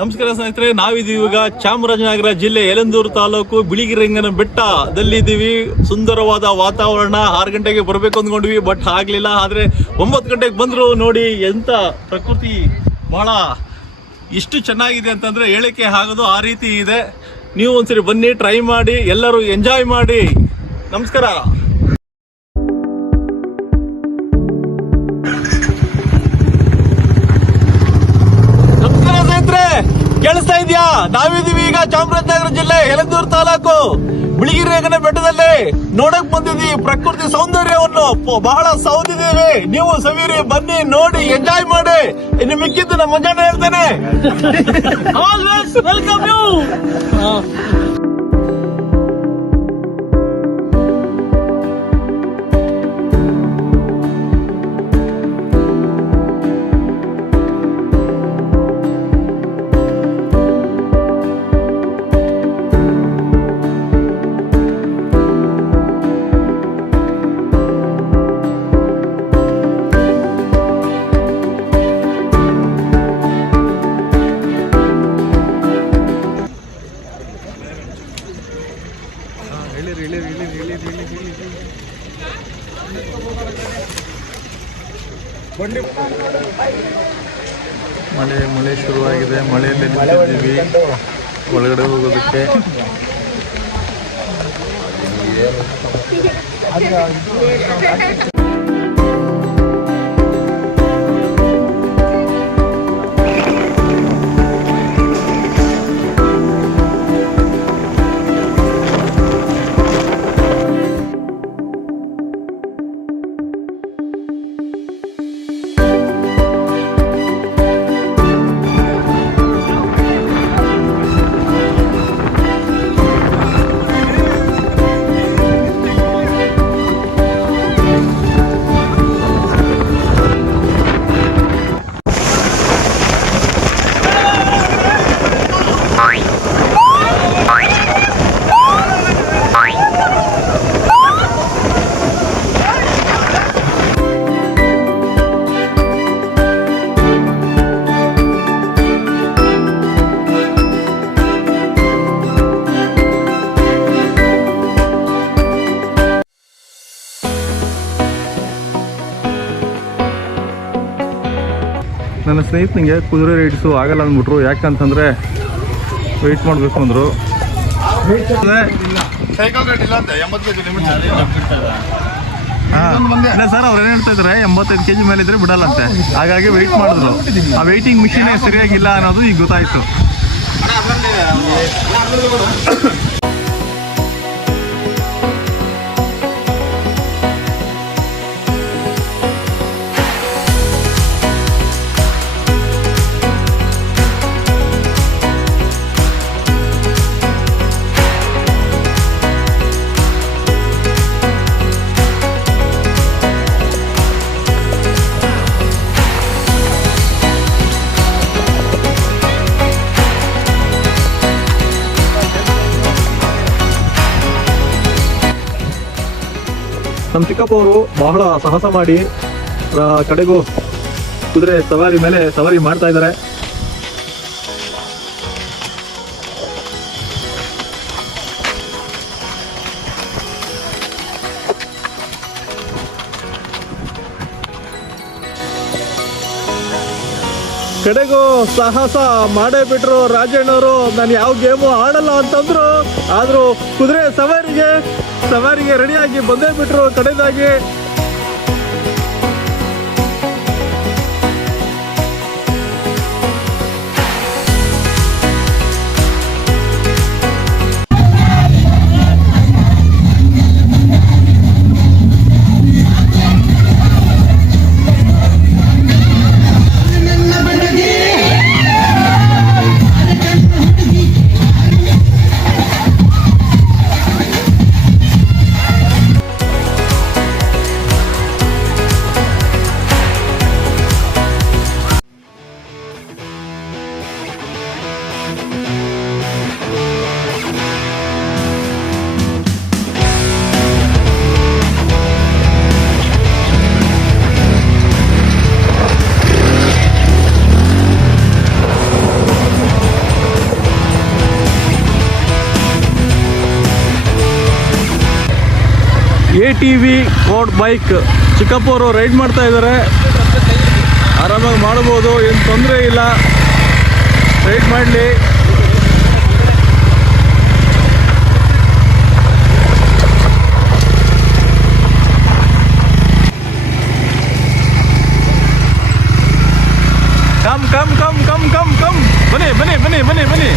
ನಮಸ್ಕಾರ ಸ್ನೇಹಿತರೆ, ನಾವಿದೀವಿ ಈಗ ಚಾಮರಾಜನಗರ ಜಿಲ್ಲೆ ಯಳಂದೂರು ತಾಲೂಕು ಬಿಳಿಗಿರಿರಂಗನ ಬೆಟ್ಟದಲ್ಲಿದ್ದೀವಿ. ಸುಂದರವಾದ ವಾತಾವರಣ. 6 ಗಂಟೆಗೆ ಬರಬೇಕು ಅಂದ್ಕೊಂಡ್ವಿ, ಬಟ್ ಆಗ್ಲಿಲ್ಲ. ಆದ್ರೆ 9 ಗಂಟೆಗೆ ಬಂದ್ರು. ನೋಡಿ ಎಂತ ಪ್ರಕೃತಿ ಬಹಳ ಇಷ್ಟು ಚೆನ್ನಾಗಿದೆ ಅಂತಂದ್ರೆ ಹೇಳಿಕೆ ಆಗೋದು ಆ ರೀತಿ ಇದೆ. ನೀವು ಒಂದ್ಸರಿ ಬನ್ನಿ, ಟ್ರೈ ಮಾಡಿ, ಎಲ್ಲರೂ ಎಂಜಾಯ್ ಮಾಡಿ. ನಮಸ್ಕಾರ. ಕೇಳಿಸ್ತಾ ಇದೆಯಾ? ನಾವಿದೀವಿ ಈಗ ಚಾಮರಾಜನಗರ ಜಿಲ್ಲೆ ಯಳಂದೂರು ತಾಲೂಕು ಬಿಳಿಗಿರಿರಂಗನ ಬೆಟ್ಟದಲ್ಲಿ ನೋಡಕ್ ಬಂದಿದ್ದೀವಿ. ಪ್ರಕೃತಿ ಸೌಂದರ್ಯವನ್ನು ಬಹಳ ಸೌದಿದ್ದೇವೆ. ನೀವು ಸವಿರಿ, ಬನ್ನಿ, ನೋಡಿ, ಎಂಜಾಯ್ ಮಾಡಿ. ಇನ್ನು ಮಿಕ್ಕಿದ್ದು ನಮ್ಮ ಮಂಜಣ್ಣ ಹೇಳ್ತೇನೆ. Always welcome you. ಮಳೆ ಶುರುವಾಗಿದೆ. ಮಳೆಯಲ್ಲಿ ನಿಂತಿದ್ದೀವಿ ಒಳಗಡೆ ಹೋಗೋದಕ್ಕೆ. ನನ್ನ ಸ್ನೇಹಿತನಿಗೆ ಕುದುರೆ ರೈಡ್ಸು ಆಗಲ್ಲ ಅಂದ್ಬಿಟ್ರು. ಯಾಕಂತಂದರೆ ವೆಯ್ಟ್ ಮಾಡಬೇಕು ಅಂದರು. ಇಲ್ಲ ಸರ್, ಅವ್ರು ಏನು ಹೇಳ್ತಾ ಇದ್ದಾರೆ, 85 kg ಮೇಲೆ ಇದ್ರೆ ಬಿಡಲ್ಲ ಅಂತೆ. ಹಾಗಾಗಿ ವೆಯ್ಟ್ ಮಾಡಿದ್ರು. ಆ ವೆಯ್ಟಿಂಗ್ ಮಿಷಿನೇ ಸರಿಯಾಗಿಲ್ಲ ಅನ್ನೋದು ಈಗ ಗೊತ್ತಾಯಿತು. ನಮ್ಮ ಚಿಕ್ಕಪ್ಪ ಅವರು ಬಹಳ ಸಾಹಸ ಮಾಡಿ ಕಡೆಗೂ ಕುದುರೆ ಸವಾರಿ ಮೇಲೆ ಸವಾರಿ ಮಾಡ್ತಾ ಇದ್ದಾರೆ. ಕಡೆಗೂ ಸಾಹಸ ಮಾಡೇ ಬಿಟ್ರು ರಾಜಣ್ಣವರು. ನಾನು ಯಾವ ಗೇಮು ಆಡಲ್ಲ ಅಂತಂದ್ರು, ಆದರೂ ಕುದುರೆ ಸವಾರಿಗೆ ರೆಡಿಯಾಗಿ ಬಂದೇ ಬಿಟ್ರು ಕಡೆದಾಗಿ. ATV ಕೋಡ್ ಬೈಕ್ ಚಿಕ್ಕಪ್ಪ ಅವರು ರೈಡ್ ಮಾಡ್ತಾ ಇದ್ದಾರೆ. ಆರಾಮಾಗಿ ಮಾಡ್ಬೋದು, ಏನು ತೊಂದರೆ ಇಲ್ಲ, ರೈಡ್ ಮಾಡಲಿ. Come come come come come come ಬನ್ನಿ ಬನ್ನಿ ಬನ್ನಿ ಬನ್ನಿ ಬನ್ನಿ,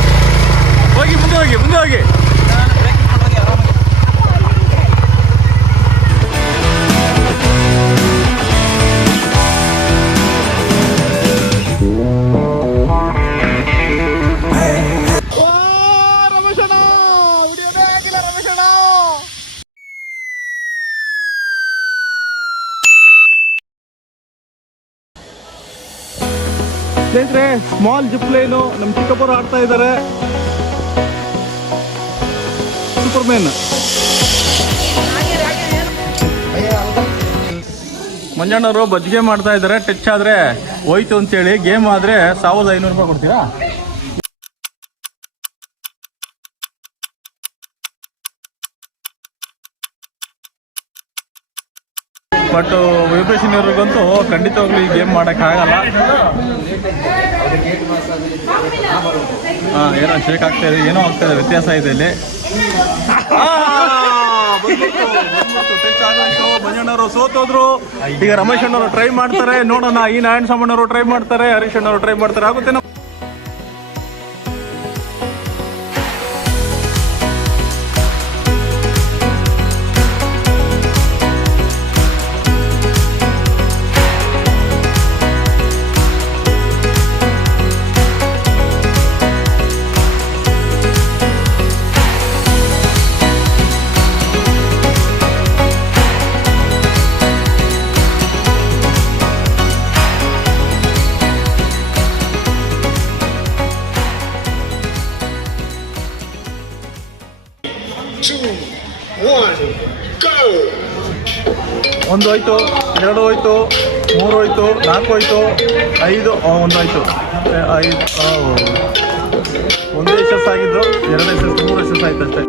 ಹೋಗಿ ಮುಂದೆ ಹೋಗಿ ಮುಂದೆ ಹೋಗಿ. ಸ್ನೇಹಿತರೆ, ಸ್ಮಾಲ್ ಜಿಪ್ ಲೈನು ನಮ್ಮ ಚಿಕ್ಕಪ್ಪರು ಆಡ್ತಾ ಇದ್ದಾರೆ. ಸೂಪರ್ಮ್ಯಾನ್ ಮಂಜಣ್ಣವರು ಬಜ್ಜಿಗೆ ಮಾಡ್ತಾ ಇದ್ದಾರೆ. ಟಚ್ ಆದ್ರೆ ಹೋಯ್ತು ಅಂತೇಳಿ, ಗೇಮ್ ಆದ್ರೆ 1500 ರೂಪಾಯಿ ಕೊಡ್ತೀರಾ? ಬಟ್ ವೈಬ್ರೇಷನ್ ಇರೋರ್ಗಂತೂ ಖಂಡಿತವಾಗ್ಲೂ ಈ ಗೇಮ್ ಮಾಡೋಕ್ಕಾಗಲ್ಲ. ಏನೋ ಶೇಕ್ ಆಗ್ತಾ ಇದೆ, ಏನೋ ಆಗ್ತಾ ಇದೆ, ವ್ಯತ್ಯಾಸ ಇದೆ ಇಲ್ಲಿ. ಮಂಜಣ್ಣವರು ಸೋತೋದ್ರು. ಈಗ ರಮೇಶ್ ಅಣ್ಣವರು ಟ್ರೈ ಮಾಡ್ತಾರೆ, ನೋಡೋಣ. ಈ ನಾರಾಯಣ ಸಾಮಣ್ಣವರು ಟ್ರೈ ಮಾಡ್ತಾರೆ, ಹರೀಶ್ ಅಣ್ಣವರು ಟ್ರೈ ಮಾಡ್ತಾರೆ. ಆಗುತ್ತೆ. ಒಂದು ಹೋಯ್ತು, 2 ಹೋಯ್ತು, 3 ಹೋಯ್ತು, 4 ಹೋಯ್ತು, 5 ಒಂದು ಹೋಯ್ತು, 5 ಒಂದು ಯಶಸ್ಸಾಗಿದ್ದು, 2 ಯಶಸ್ಸು, 3 ಯಶಸ್ಸಾಯ್ತು ಅಷ್ಟೇ.